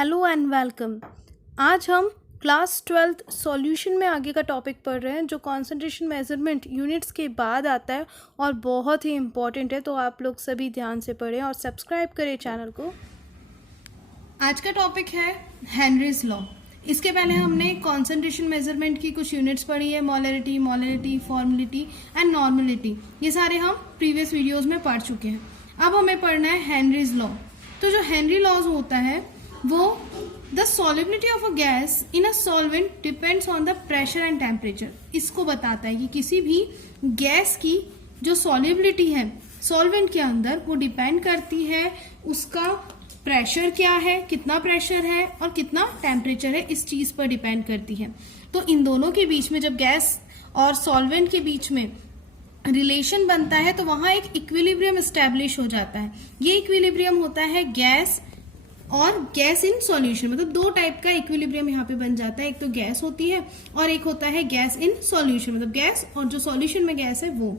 Hello and welcome. आज हम class 12th solution में आगे का टॉपिक पढ़ रहे हैं जो कंसंट्रेशन मेजरमेंट यूनिट्स के बाद आता है और बहुत ही इम्पॉर्टेंट है, तो आप लोग सभी ध्यान से पढ़ें और सब्सक्राइब करें चैनल को। आज का टॉपिक है हेनरीज लॉ। इसके पहले हमने कंसंट्रेशन मेजरमेंट की कुछ यूनिट्स पढ़ी है, मोलरिटी, फॉर्मुलिटी एंड नॉर्मलिटी। ये सारे हम प्रीवियस वीडियोज में पढ़ चुके हैं। अब हमें पढ़ना है हेनरीज लॉ। तो जो हेनरी लॉज होता है वो the solubility of a gas in a solvent depends on the pressure and temperature. इसको बताता है कि किसी भी गैस की जो सॉल्युबिलिटी है सॉल्वेंट के अंदर वो डिपेंड करती है उसका प्रेशर क्या है, कितना प्रेशर है और कितना टेम्परेचर है, इस चीज पर डिपेंड करती है। तो इन दोनों के बीच में जब गैस और सॉल्वेंट के बीच में रिलेशन बनता है तो वहां एक इक्विलिब्रियम एस्टेब्लिश हो जाता है। ये इक्विलिब्रियम होता है गैस और गैस इन सॉल्यूशन, मतलब दो टाइप का इक्विलिब्रियम यहाँ पे बन जाता है। एक तो गैस होती है और एक होता है गैस इन सॉल्यूशन, मतलब गैस और जो सॉल्यूशन में गैस है वो।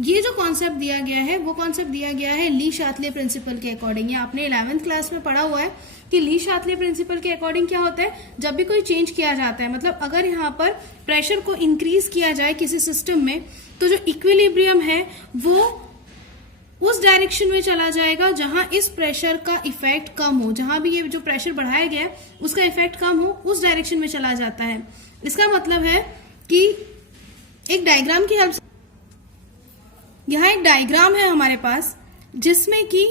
ये जो कॉन्सेप्ट दिया गया है वो कॉन्सेप्ट दिया गया है ली शार्तले प्रिंसिपल के अकॉर्डिंग। ये आपने 11th क्लास में पढ़ा हुआ है कि ली शार्तले प्रिंसिपल के अकॉर्डिंग क्या होता है, जब भी कोई चेंज किया जाता है, मतलब अगर यहाँ पर प्रेशर को इंक्रीज किया जाए किसी सिस्टम में तो जो इक्विलिब्रियम है वो उस डायरेक्शन में चला जाएगा जहां इस प्रेशर का इफेक्ट कम हो। जहां भी ये जो प्रेशर बढ़ाया गया है उसका इफेक्ट कम हो, उस डायरेक्शन में चला जाता है। इसका मतलब है कि एक डायग्राम की हेल्प, यहाँ एक डायग्राम है हमारे पास जिसमें कि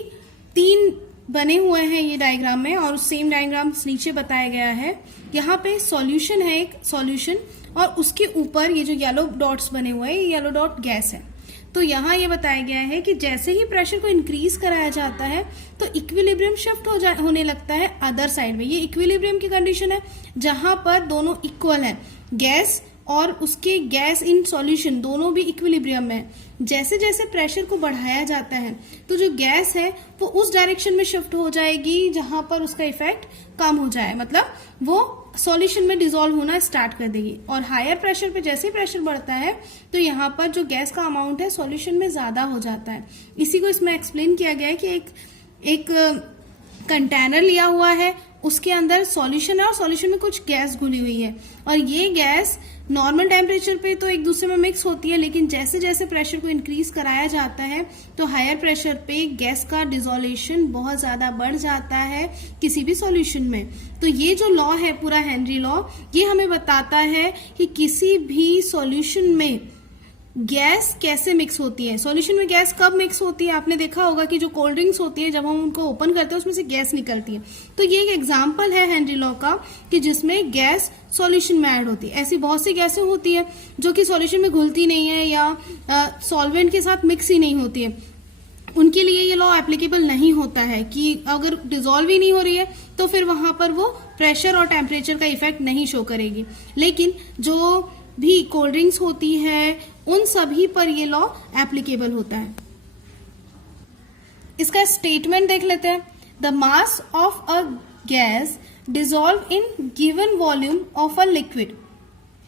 3 बने हुए हैं ये डायग्राम में, और सेम डायग्राम नीचे बताया गया है। यहाँ पे सॉल्यूशन है, एक सॉल्यूशन, और उसके ऊपर ये जो येलो डॉट्स बने हुए हैं ये येलो डॉट गैस है। तो यहाँ ये बताया गया है कि जैसे ही प्रेशर को इंक्रीज कराया जाता है तो इक्विलिब्रियम शिफ्ट होने लगता है अदर साइड में। ये इक्विलिब्रियम की कंडीशन है जहां पर दोनों इक्वल है, गैस और उसके गैस इन सॉल्यूशन दोनों भी इक्विलिब्रियम में है। जैसे जैसे प्रेशर को बढ़ाया जाता है तो जो गैस है वो उस डायरेक्शन में शिफ्ट हो जाएगी जहां पर उसका इफेक्ट कम हो जाए, मतलब वो सॉल्यूशन में डिसॉल्व होना स्टार्ट कर देगी। और हायर प्रेशर पे जैसे प्रेशर बढ़ता है तो यहाँ पर जो गैस का अमाउंट है सॉल्यूशन में ज्यादा हो जाता है। इसी को इसमें एक्सप्लेन किया गया है कि एक कंटेनर लिया हुआ है, उसके अंदर सॉल्यूशन है और सॉल्यूशन में कुछ गैस घुली हुई है, और ये गैस नॉर्मल टेम्परेचर पे तो एक दूसरे में मिक्स होती है, लेकिन जैसे जैसे प्रेशर को इंक्रीज कराया जाता है तो हायर प्रेशर पे गैस का डिसोलेशन बहुत ज्यादा बढ़ जाता है किसी भी सॉल्यूशन में। तो ये जो लॉ है पूरा हेनरी लॉ, ये हमें बताता है कि किसी भी सॉल्यूशन में गैस कैसे मिक्स होती है। सॉल्यूशन में गैस कब मिक्स होती है, आपने देखा होगा कि जो कोल्ड ड्रिंक्स होती है जब हम उनको ओपन करते हैं उसमें से गैस निकलती है। तो ये एक एग्जांपल है हेनरी लॉ का कि जिसमें गैस सॉल्यूशन में ऐड होती है। ऐसी बहुत सी गैसें होती है जो कि सॉल्यूशन में घुलती नहीं है या सॉल्वेंट के साथ मिक्स ही नहीं होती है, उनके लिए ये लॉ एप्लीकेबल नहीं होता है कि अगर डिसॉल्व ही नहीं हो रही है तो फिर वहां पर वो प्रेशर और टेम्परेचर का इफेक्ट नहीं शो करेगी। लेकिन जो भी कोल्ड ड्रिंक्स होती है उन सभी पर ये लॉ एप्लीकेबल होता है। इसका स्टेटमेंट देख लेते हैं। The mass of a gas dissolve in given volume of a liquid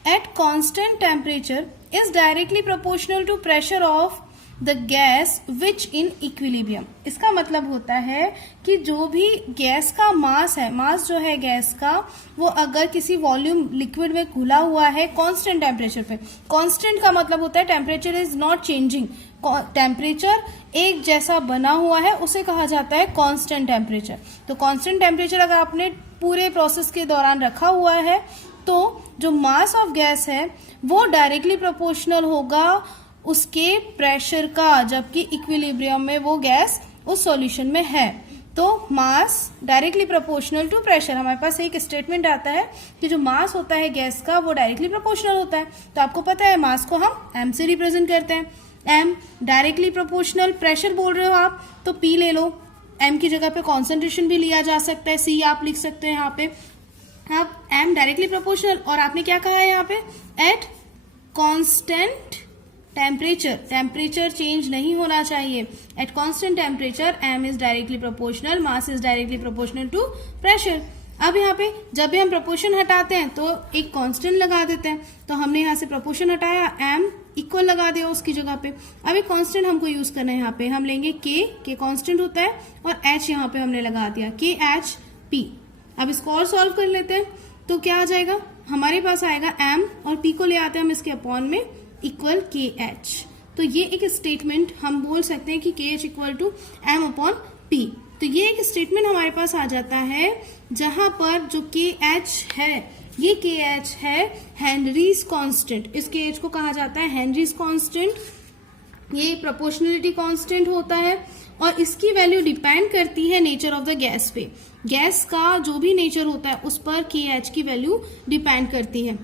at constant temperature is directly proportional to pressure of the gas which in equilibrium. इसका मतलब होता है कि जो भी गैस का मास है, मास जो है गैस का, वो अगर किसी वॉल्यूम लिक्विड में घुला हुआ है कांस्टेंट टेम्परेचर पे, कांस्टेंट का मतलब होता है temperature is not changing, temperature एक जैसा बना हुआ है उसे कहा जाता है कांस्टेंट टेम्परेचर। तो कांस्टेंट टेम्परेचर अगर आपने पूरे प्रोसेस के दौरान रखा हुआ है तो जो मास ऑफ गैस है वो डायरेक्टली प्रोपोर्शनल होगा उसके प्रेशर का, जबकि इक्विलिब्रियम में वो गैस उस सॉल्यूशन में है। तो मास डायरेक्टली प्रोपोर्शनल टू प्रेशर, हमारे पास एक स्टेटमेंट आता है कि जो मास होता है गैस का वो डायरेक्टली प्रोपोर्शनल होता है। तो आपको पता है मास को हम एम से रिप्रेजेंट करते हैं। एम डायरेक्टली प्रोपोर्शनल, प्रेशर बोल रहे हो आप तो पी ले लो, एम की जगह पे कॉन्सेंट्रेशन भी लिया जा सकता है, सी आप लिख सकते हैं यहाँ पे। अब एम डायरेक्टली प्रोपोर्शनल, और आपने क्या कहा है यहाँ पे, at constant temperature, temperature change नहीं होना चाहिए। At constant temperature M is directly proportional, mass is directly proportional to pressure. अब यहाँ पे जब भी हम प्रोपोर्शन हटाते हैं तो एक कांस्टेंट लगा देते हैं, तो हमने यहाँ से प्रोपोर्शन हटाया, एम इक्वल लगा दिया उसकी जगह पे। अब एक कांस्टेंट हमको यूज करना है, यहाँ पे हम लेंगे के कांस्टेंट होता है और एच यहाँ पे हमने लगा दिया, के एच पी। अब इसको और सॉल्व कर लेते हैं, तो क्या आ जाएगा, हमारे पास आएगा m और p को ले आते हैं हम इसके अपॉन में इक्वल KH। तो ये एक स्टेटमेंट हम बोल सकते हैं कि KH equal to m upon p। तो ये एक स्टेटमेंट हमारे पास आ जाता है जहां पर जो KH है, ये KH है हेनरीज कांस्टेंट। इस KH को कहा जाता है हेनरीज कांस्टेंट। ये प्रोपोर्शनलिटी कांस्टेंट होता है और इसकी वैल्यू डिपेंड करती है नेचर ऑफ द गैस पे। गैस का जो भी नेचर होता है उस पर KH की वैल्यू डिपेंड करती है।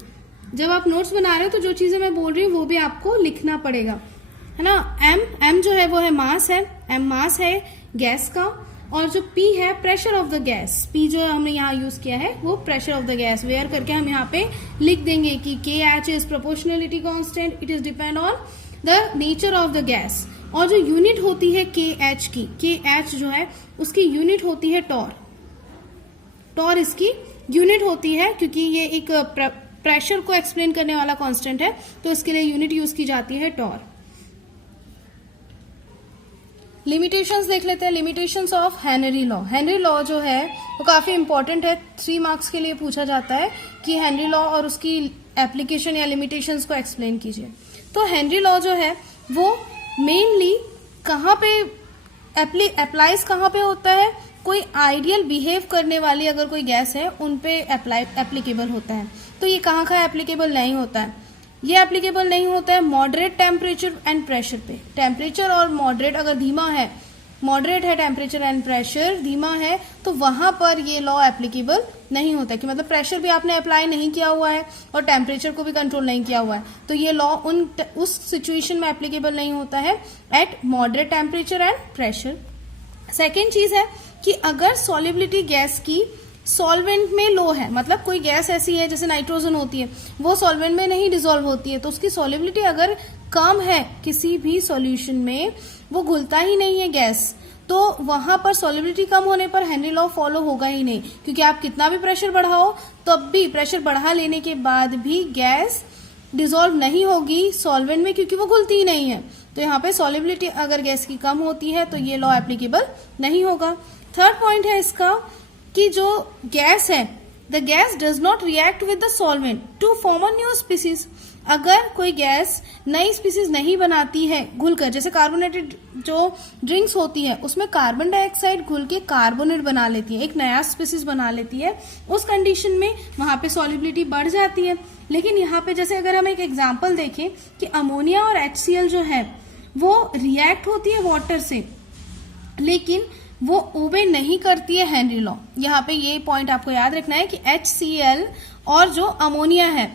जब आप नोट्स बना रहे हो तो जो चीजें मैं बोल रही हूँ वो भी आपको लिखना पड़ेगा, है ना। m जो है वो है मास है, m मास है गैस का, और जो P है pressure of the gas. P जो हमने यहाँ यूज किया है वो pressure of the gas. Where करके हम यहाँ पे लिख देंगे कि KH is proportionality constant, it is depend on the nature of the gas. और जो यूनिट होती है KH की, KH जो है उसकी यूनिट होती है टॉर। टॉर इसकी यूनिट होती है क्योंकि ये एक प्रेशर को एक्सप्लेन करने वाला कांस्टेंट है, तो इसके लिए यूनिट यूज की जाती है टॉर। लिमिटेशंस देख लेते हैं। Limitations of Henry law. Henry law जो है वो काफी इंपॉर्टेंट है, 3 मार्क्स के लिए पूछा जाता है कि हेनरी लॉ और उसकी एप्लीकेशन या लिमिटेशंस को एक्सप्लेन कीजिए। तो हेनरी लॉ जो है वो मेनली कहाँ पे अप्लाइज कहाँ पे होता है, कोई आइडियल बिहेव करने वाली अगर कोई गैस है उन पे एप्लीकेबल होता है। तो ये कहाँ कहाँ एप्लीकेबल नहीं होता है, ये एप्लीकेबल नहीं होता है मॉडरेट टेम्परेचर एंड प्रेशर पे। टेम्परेचर और मॉडरेट अगर धीमा है, मॉडरेट है टेम्परेचर एंड प्रेशर धीमा है, तो वहां पर ये लॉ एप्लीकेबल नहीं होता है कि मतलब प्रेशर भी आपने अप्लाई नहीं किया हुआ है और टेम्परेचर को भी कंट्रोल नहीं किया हुआ है, तो ये लॉ उस सिचुएशन में एप्लीकेबल नहीं होता है eight moderate temperature and pressure. Second चीज है कि अगर सॉल्युबिलिटी गैस की सॉल्वेंट में लो है, मतलब कोई गैस ऐसी है जैसे नाइट्रोजन होती है वो सॉल्वेंट में नहीं डिसॉल्व होती है, तो उसकी सॉल्युबिलिटी अगर कम है किसी भी सॉल्यूशन में, वो घुलता ही नहीं है गैस, तो वहां पर सॉल्युबिलिटी कम होने पर हेनरी लॉ फॉलो होगा ही नहीं, क्योंकि आप कितना भी प्रेशर बढ़ाओ तब भी प्रेशर बढ़ा लेने के बाद भी गैस डिसॉल्व नहीं होगी सॉल्वेंट में क्योंकि वो घुलती ही नहीं है। तो यहाँ पे सॉल्युबिलिटी अगर गैस की कम होती है तो ये लॉ एप्लीकेबल नहीं होगा। थर्ड पॉइंट है इसका कि जो गैस है, the gas does not react with the solvent to form a new species. अगर कोई गैस नई स्पीसीज नहीं बनाती है घुलकर, जैसे कार्बोनेटेड जो ड्रिंक्स होती है उसमें कार्बन डाइऑक्साइड घुल के कार्बोनेट बना लेती है, एक नया स्पीसीज बना लेती है, उस कंडीशन में वहां पे सॉल्युबिलिटी बढ़ जाती है। लेकिन यहाँ पे जैसे अगर हम एक एग्जाम्पल देखें कि अमोनिया और HCl जो है वो रिएक्ट होती है वाटर से, लेकिन वो ओबे नहीं करती है हेनरी लॉ। यहाँ पे ये पॉइंट आपको याद रखना है कि HCl और जो अमोनिया है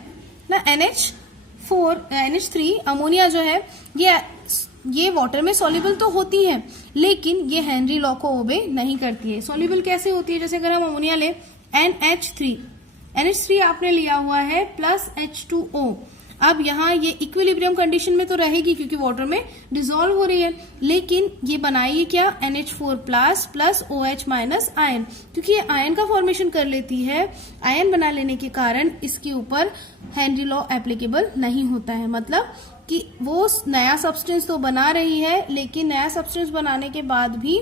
ना, NH3 अमोनिया जो है ये वाटर में सॉल्युबल तो होती है लेकिन ये हेनरी लॉ को ओबे नहीं करती है। सॉल्युबल कैसे होती है, जैसे अगर हम अमोनिया ले NH3 आपने लिया हुआ है प्लस H2O, अब यहाँ ये इक्विलिब्रियम कंडीशन में तो रहेगी क्योंकि वाटर में डिसॉल्व हो रही है, लेकिन ये बनाएगी क्या NH4 plus OH minus ion, क्योंकि ये आयन का फॉर्मेशन कर लेती है। आयन बना लेने के कारण इसके ऊपर हेनरी लॉ एप्लीकेबल नहीं होता है, मतलब कि वो नया सब्सटेंस तो बना रही है लेकिन नया सब्सटेंस बनाने के बाद भी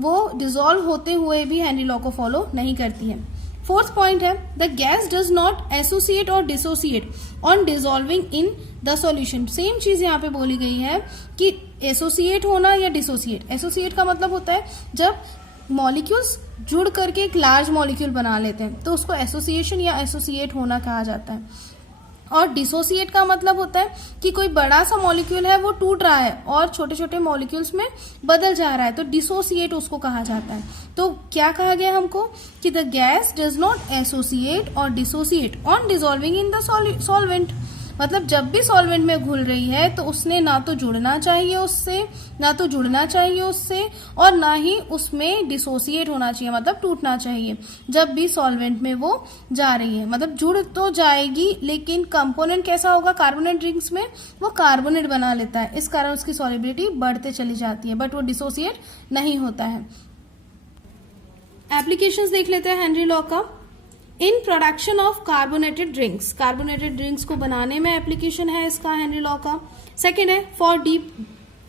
वो डिसॉल्व होते हुए भी हेनरी लॉ को फॉलो नहीं करती है। फोर्थ पॉइंट है the gas does not associate और dissociate on dissolving in the solution. Same चीज यहाँ पे बोली गई है कि एसोसिएट होना या डिसोसिएट। एसोसिएट का मतलब होता है जब मॉलिक्यूल्स जुड़ करके एक लार्ज मॉलिक्यूल बना लेते हैं तो उसको एसोसिएशन या एसोसिएट होना कहा जाता है। और डिसोसिएट का मतलब होता है कि कोई बड़ा सा मॉलिक्यूल है वो टूट रहा है और छोटे छोटे मॉलिक्यूल्स में बदल जा रहा है, तो डिसोसिएट उसको कहा जाता है। तो क्या कहा गया हमको कि the gas does not associate और dissociate on dissolving in the solvent, मतलब जब भी सॉल्वेंट में घुल रही है तो उसने ना तो जुड़ना चाहिए उससे और ना ही उसमें डिसोसिएट होना चाहिए, मतलब टूटना चाहिए। जब भी सॉल्वेंट में वो जा रही है मतलब जुड़ तो जाएगी लेकिन कंपोनेंट कैसा होगा, कार्बोनेट ड्रिंक्स में वो कार्बोनेट बना लेता है, इस कारण उसकी सॉल्युबिलिटी बढ़ते चली जाती है बट वो डिसोसिएट नहीं होता है। एप्लीकेशंस देख लेते हैं हेनरी लॉ का। In production of carbonated drinks, carbonated drinks को बनाने में एप्लीकेशन है इसका हेनरी लॉ का। सेकेंड है for deep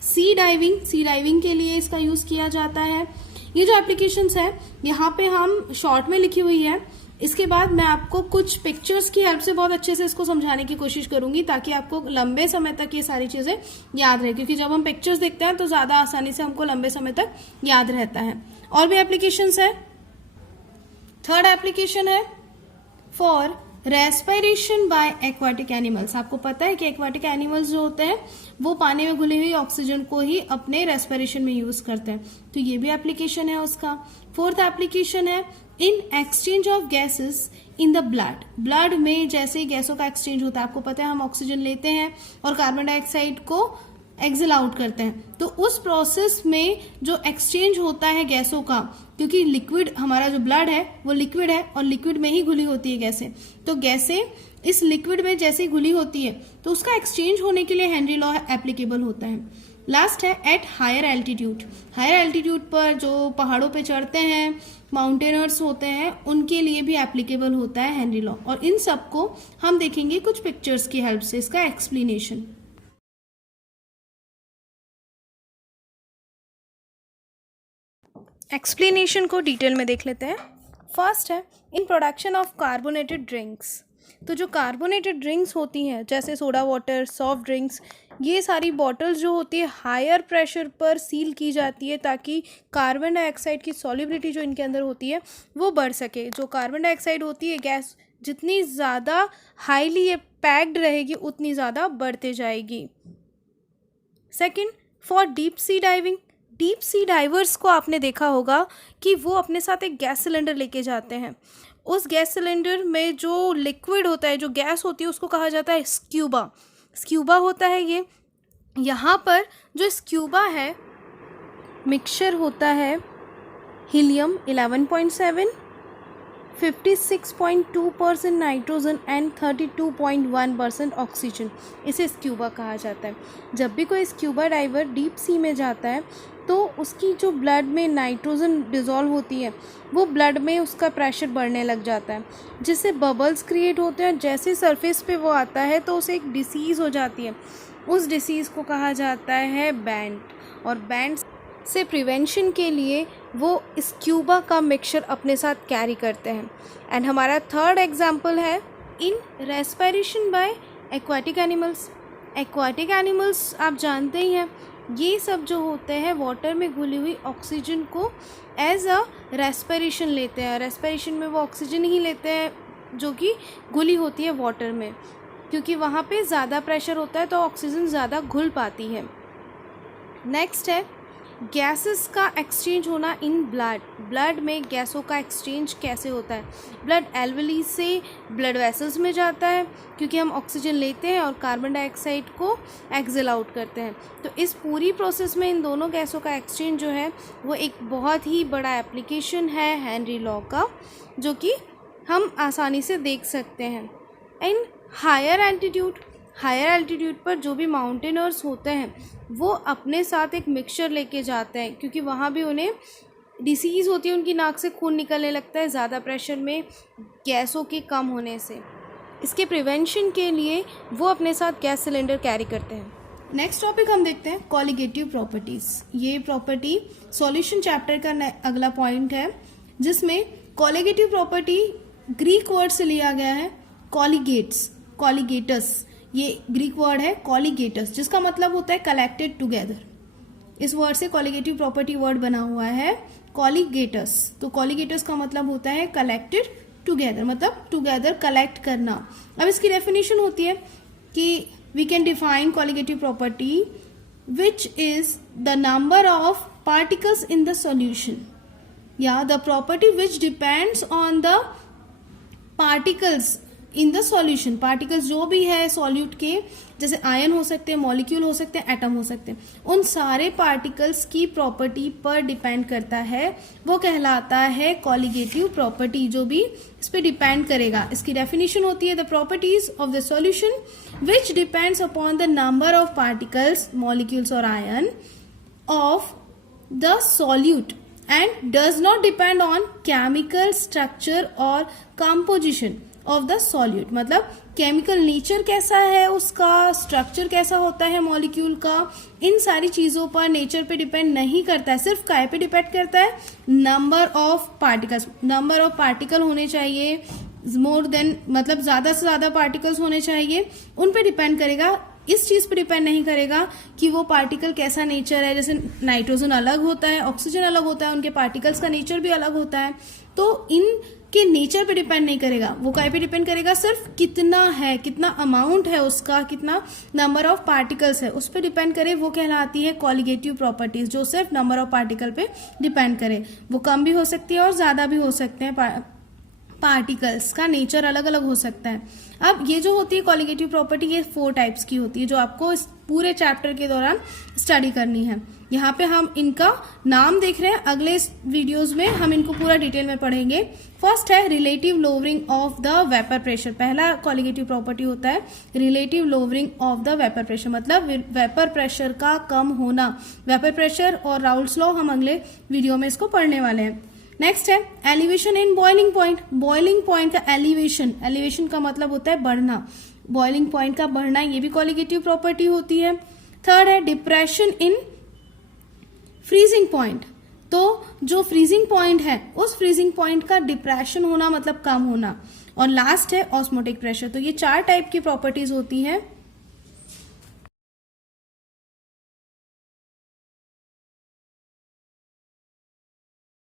sea diving, sea diving के लिए इसका यूज किया जाता है। ये जो एप्लीकेशंस है यहाँ पे हम शॉर्ट में लिखी हुई है, इसके बाद मैं आपको कुछ पिक्चर्स की हेल्प से बहुत अच्छे से इसको समझाने की कोशिश करूंगी ताकि आपको लंबे समय तक ये सारी चीजें याद रहे, क्योंकि जब हम पिक्चर्स देखते हैं तो ज्यादा आसानी से हमको लंबे समय तक याद रहता है। और भी एप्लीकेशंस है। थर्ड एप्लीकेशन है for respiration bye aquatic animals. आपको पता है कि एक्वाटिक एनिमल्स जो होते हैं वो पानी में घुली हुई ऑक्सीजन को ही अपने रेस्पिरेशन में यूज करते हैं, तो ये भी एप्लीकेशन है उसका। फोर्थ एप्लीकेशन है in exchange of gases in the blood. Blood में जैसे ही गैसों का एक्सचेंज होता है, आपको पता है हम ऑक्सीजन लेते हैं और कार्बन डाइऑक्साइड को एक्सेल आउट करते हैं, तो उस प्रोसेस में जो एक्सचेंज होता है गैसों का, क्योंकि लिक्विड हमारा जो ब्लड है वो लिक्विड है और लिक्विड में ही घुली होती है गैसें, तो गैसें इस लिक्विड में जैसे ही घुली होती है तो उसका एक्सचेंज होने के लिए हेनरी लॉ एप्लीकेबल होता है। लास्ट है at higher altitude. Higher altitude पर जो पहाड़ों पे चढ़ते हैं, माउंटेनर्स होते हैं, उनके लिए भी एप्लीकेबल होता है हेनरी लॉ। और इन सबको हम देखेंगे कुछ पिक्चर्स की हेल्प से इसका एक्सप्लेनेशन। एक्सप्लेनेशन को डिटेल में देख लेते हैं। फर्स्ट है in production of carbonated drinks. तो जो कार्बोनेटेड ड्रिंक्स होती हैं जैसे सोडा वाटर, सॉफ्ट ड्रिंक्स, ये सारी बॉटल्स जो होती है हायर प्रेशर पर सील की जाती है ताकि कार्बन डाइऑक्साइड की सॉल्युबिलिटी जो इनके अंदर होती है वो बढ़ सके। जो कार्बन डाइऑक्साइड होती है गैस, जितनी ज़्यादा हाईली ये पैक्ड रहेगी उतनी ज़्यादा बढ़ते जाएगी। Second, for deep sea diving. Deep sea diverse को आपने देखा होगा कि वो अपने साथ एक गैस सिलेंडर लेके जाते हैं। उस गैस सिलेंडर में जो लिक्विड होता है, जो गैस होती है, उसको कहा जाता है स्क्यूबा। स्क्यूबा होता है ये। यहाँ पर जो स्क्यूबा है मिक्सचर होता है हीलियम 11.7, 56.2% नाइट्रोजन एंड 32.1% ऑक्सीजन। इसे स्क्यूबा कहा जाता है। जब भी कोई स्क्यूबा डाइवर डीप सी में जाता है तो उसकी जो ब्लड में नाइट्रोजन डिज़ोल्व होती है वो ब्लड में उसका प्रेशर बढ़ने लग जाता है, जिससे बबल्स क्रिएट होते हैं। जैसे सरफेस पे वो आता है तो उसे एक डिसीज़ हो जाती है। उस डिसीज़ को कहा जाता है बैंड, और बैंड से प्रिवेंशन के लिए वो स्क्यूबा का मिक्सचर अपने साथ कैरी करते हैं। एंड हमारा थर्ड एग्जाम्पल है in respiration bye aquatic animals. Aquatic animals आप जानते ही हैं, ये सब जो होते हैं वाटर में घुली हुई ऑक्सीजन को एज अ रेस्पिरेशन लेते हैं। रेस्पिरेशन में वो ऑक्सीजन ही लेते हैं जो कि घुली होती है वाटर में, क्योंकि वहाँ पे ज़्यादा प्रेशर होता है तो ऑक्सीजन ज़्यादा घुल पाती है। नेक्स्ट है गैसेस का एक्सचेंज होना इन ब्लड। ब्लड में गैसों का एक्सचेंज कैसे होता है? ब्लड एल्वेली से ब्लड वेसल्स में जाता है, क्योंकि हम ऑक्सीजन लेते हैं और कार्बन डाइऑक्साइड को एक्सेल आउट करते हैं। तो इस पूरी प्रोसेस में इन दोनों गैसों का एक्सचेंज जो है वो एक बहुत ही बड़ा एप्लीकेशन है हेनरी लॉ का, जो कि हम आसानी से देख सकते हैं। In higher altitude, higher altitude पर जो भी माउंटेनर्स होते हैं वो अपने साथ एक मिक्सचर लेके जाते हैं, क्योंकि वहाँ भी उन्हें डिसीज़ होती है, उनकी नाक से खून निकलने लगता है ज़्यादा प्रेशर में गैसों के कम होने से। इसके प्रिवेंशन के लिए वो अपने साथ गैस सिलेंडर कैरी करते हैं। नेक्स्ट टॉपिक हम देखते हैं कॉलिगेटिव प्रॉपर्टीज़। ये प्रॉपर्टी सॉल्यूशन चैप्टर का अगला पॉइंट है, जिसमें कॉलिगेटिव प्रॉपर्टी ग्रीक वर्ड से लिया गया है कॉलिगेट्स, कॉलिगेटस। ये ग्रीक वर्ड है कॉलिगेटस, जिसका मतलब होता है कलेक्टेड टुगेदर। इस वर्ड से कॉलिगेटिव प्रॉपर्टी वर्ड बना हुआ है कॉलिगेटस। तो कॉलिगेटस का मतलब होता है कलेक्टेड टुगेदर, मतलब टुगेदर कलेक्ट करना। अब इसकी डेफिनेशन होती है कि we can define colligative property which is the number of particles in the solution, या the property which depends on the particles in the solution. Particles जो भी है सॉल्यूट के, जैसे आयन हो सकते हैं, मॉलिक्यूल हो सकते हैं, एटम हो सकते हैं, उन सारे पार्टिकल्स की प्रॉपर्टी पर डिपेंड करता है, वो कहलाता है कॉलिगेटिव प्रॉपर्टी, जो भी इस पर डिपेंड करेगा। इसकी डेफिनेशन होती है the properties of the solution which depends upon the number of particles, molecules और ion of the solute and does not depend on chemical structure or composition of the solute, मतलब chemical nature कैसा है उसका, structure कैसा होता है molecule का, इन सारी चीजों पर नेचर पे डिपेंड नहीं करता है, सिर्फ काय पे डिपेंड करता है, number of particles. Number of particle होने चाहिए मोर देन, मतलब ज्यादा से ज्यादा पार्टिकल्स होने चाहिए, उन पे डिपेंड करेगा। इस चीज पे डिपेंड नहीं करेगा कि वो पार्टिकल कैसा नेचर है, जैसे नाइट्रोजन अलग होता है, ऑक्सीजन अलग होता है, उनके पार्टिकल्स का नेचर भी अलग होता है, तो इनके नेचर पे डिपेंड नहीं करेगा। वो काय पे डिपेंड करेगा, सिर्फ कितना है, कितना अमाउंट है उसका, कितना नंबर ऑफ पार्टिकल्स है, उस पर डिपेंड करे, वो कहलाती है कॉलिगेटिव प्रॉपर्टीज, जो सिर्फ नंबर ऑफ पार्टिकल पे डिपेंड करे। वो कम भी हो सकती है और ज्यादा भी हो सकते हैं, पार्टिकल्स का नेचर अलग अलग हो सकता है। अब ये जो होती है कॉलिगेटिव प्रॉपर्टी, ये 4 टाइप्स की होती है जो आपको इस पूरे चैप्टर के दौरान स्टडी करनी है। यहाँ पे हम इनका नाम देख रहे हैं, अगले वीडियोस में हम इनको पूरा डिटेल में पढ़ेंगे। फर्स्ट है relative lowering of the vapour pressure. पहला कॉलिगेटिव प्रॉपर्टी होता है relative lowering of the vapour pressure, मतलब वेपर प्रेशर का कम होना। वेपर प्रेशर और राउल्ट्स लॉ हम अगले वीडियो में इसको पढ़ने वाले हैं। नेक्स्ट है elevation in boiling point. Boiling point का एलिवेशन, एलिवेशन का मतलब होता है बढ़ना, बॉइलिंग पॉइंट का बढ़ना, ये भी कॉलिगेटिव प्रॉपर्टी होती है। थर्ड है डिप्रेशन इन फ्रीजिंग पॉइंट। तो जो फ्रीजिंग पॉइंट है उस फ्रीजिंग पॉइंट का डिप्रेशन होना मतलब कम होना। और लास्ट है ऑस्मोटिक प्रेशर। तो ये 4 टाइप की प्रॉपर्टीज होती है